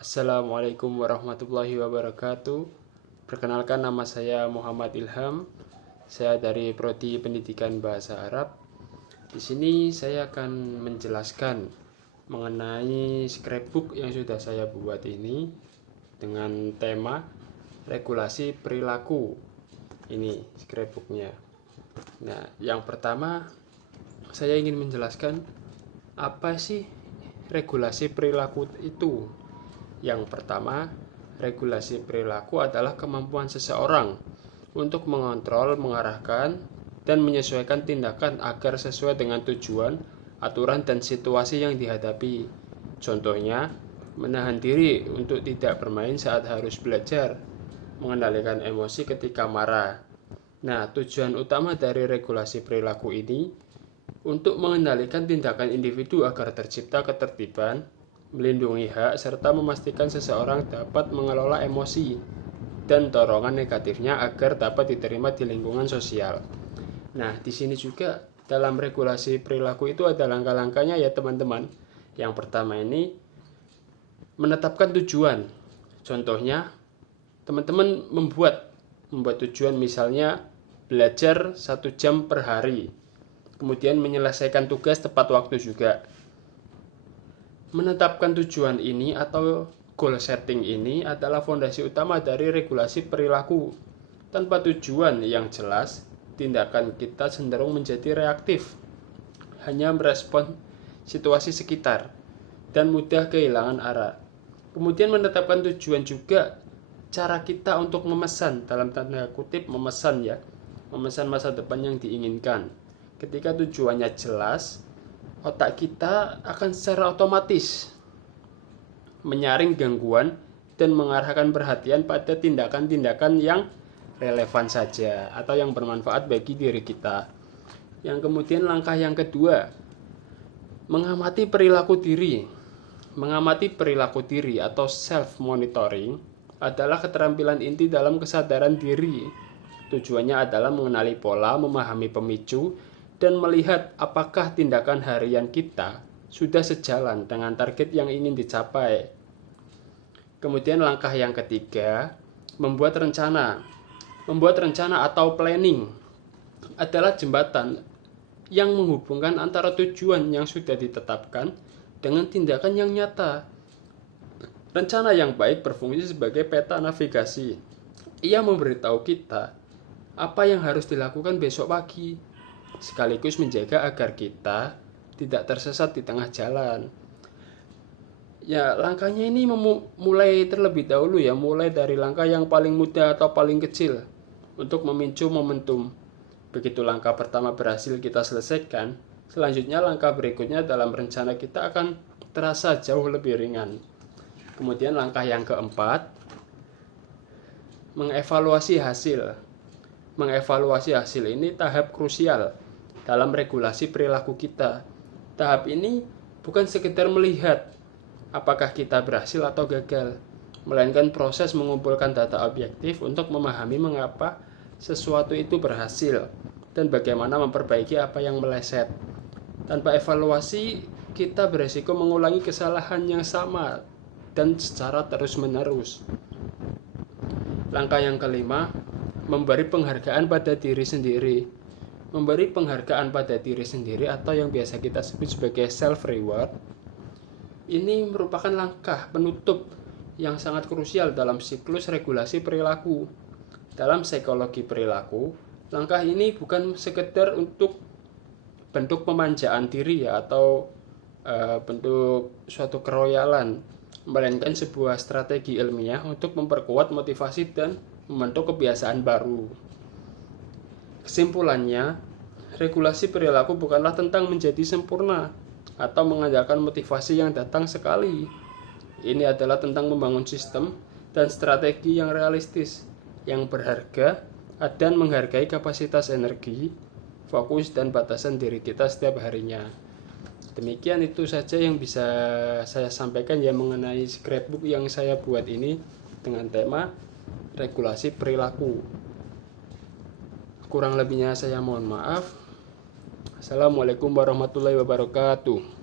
Assalamualaikum warahmatullahi wabarakatuh. Perkenalkan, nama saya Muhammad Ilham. Saya dari Prodi Pendidikan Bahasa Arab. Di sini saya akan menjelaskan mengenai scrapbook yang sudah saya buat ini dengan tema regulasi perilaku. Ini scrapbooknya. Nah, yang pertama saya ingin menjelaskan apa sih regulasi perilaku itu. Yang pertama, regulasi perilaku adalah kemampuan seseorang untuk mengontrol, mengarahkan, dan menyesuaikan tindakan agar sesuai dengan tujuan, aturan, dan situasi yang dihadapi. Contohnya, menahan diri untuk tidak bermain saat harus belajar, mengendalikan emosi ketika marah. Nah, tujuan utama dari regulasi perilaku ini untuk mengendalikan tindakan individu agar tercipta ketertiban, melindungi hak, serta memastikan seseorang dapat mengelola emosi dan dorongan negatifnya agar dapat diterima di lingkungan sosial. Nah, di sini juga dalam regulasi perilaku itu ada langkah-langkahnya ya teman-teman. Yang pertama ini menetapkan tujuan. Contohnya, teman-teman membuat tujuan, misalnya belajar 1 jam per hari. Kemudian menyelesaikan tugas tepat waktu juga. Menetapkan tujuan ini atau goal setting ini adalah fondasi utama dari regulasi perilaku. Tanpa tujuan yang jelas, tindakan kita cenderung menjadi reaktif, hanya merespon situasi sekitar, dan mudah kehilangan arah. Kemudian menetapkan tujuan juga cara kita untuk memesan, dalam tanda kutip memesan masa depan yang diinginkan. Ketika tujuannya jelas, otak kita akan secara otomatis menyaring gangguan dan mengarahkan perhatian pada tindakan-tindakan yang relevan saja atau yang bermanfaat bagi diri kita. Yang kemudian langkah yang kedua, mengamati perilaku diri. Mengamati perilaku diri atau self monitoring adalah keterampilan inti dalam kesadaran diri. Tujuannya adalah mengenali pola, memahami pemicu, dan melihat apakah tindakan harian kita sudah sejalan dengan target yang ingin dicapai. Kemudian langkah yang ketiga, membuat rencana. Membuat rencana atau planning adalah jembatan yang menghubungkan antara tujuan yang sudah ditetapkan dengan tindakan yang nyata. Rencana yang baik berfungsi sebagai peta navigasi. Ia memberitahu kita apa yang harus dilakukan besok pagi, sekaligus menjaga agar kita tidak tersesat di tengah jalan. Ya, langkahnya ini mulai terlebih dahulu ya, mulai dari langkah yang paling mudah atau paling kecil untuk memicu momentum. Begitu langkah pertama berhasil kita selesaikan, selanjutnya langkah berikutnya dalam rencana kita akan terasa jauh lebih ringan. Kemudian langkah yang keempat, mengevaluasi hasil. Mengevaluasi hasil ini tahap krusial dalam regulasi perilaku kita. Tahap ini bukan sekedar melihat apakah kita berhasil atau gagal, melainkan proses mengumpulkan data objektif untuk memahami mengapa sesuatu itu berhasil dan bagaimana memperbaiki apa yang meleset. Tanpa evaluasi, kita beresiko mengulangi kesalahan yang sama dan secara terus-menerus. Langkah yang kelima, memberi penghargaan pada diri sendiri. Memberi penghargaan pada diri sendiri atau yang biasa kita sebut sebagai self-reward, ini merupakan langkah penutup yang sangat krusial dalam siklus regulasi perilaku. Dalam psikologi perilaku, langkah ini bukan sekedar untuk bentuk pemanjaan diri atau bentuk suatu keroyalan, melainkan sebuah strategi ilmiah untuk memperkuat motivasi dan membentuk kebiasaan baru. Kesimpulannya, regulasi perilaku bukanlah tentang menjadi sempurna atau mengandalkan motivasi yang datang sekali. Ini adalah tentang membangun sistem dan strategi yang realistis, yang berharga, dan menghargai kapasitas energi, fokus, dan batasan diri kita setiap harinya. Demikian itu saja yang bisa saya sampaikan ya mengenai scrapbook yang saya buat ini dengan tema regulasi perilaku. Kurang lebihnya saya mohon maaf. Assalamualaikum warahmatullahi wabarakatuh.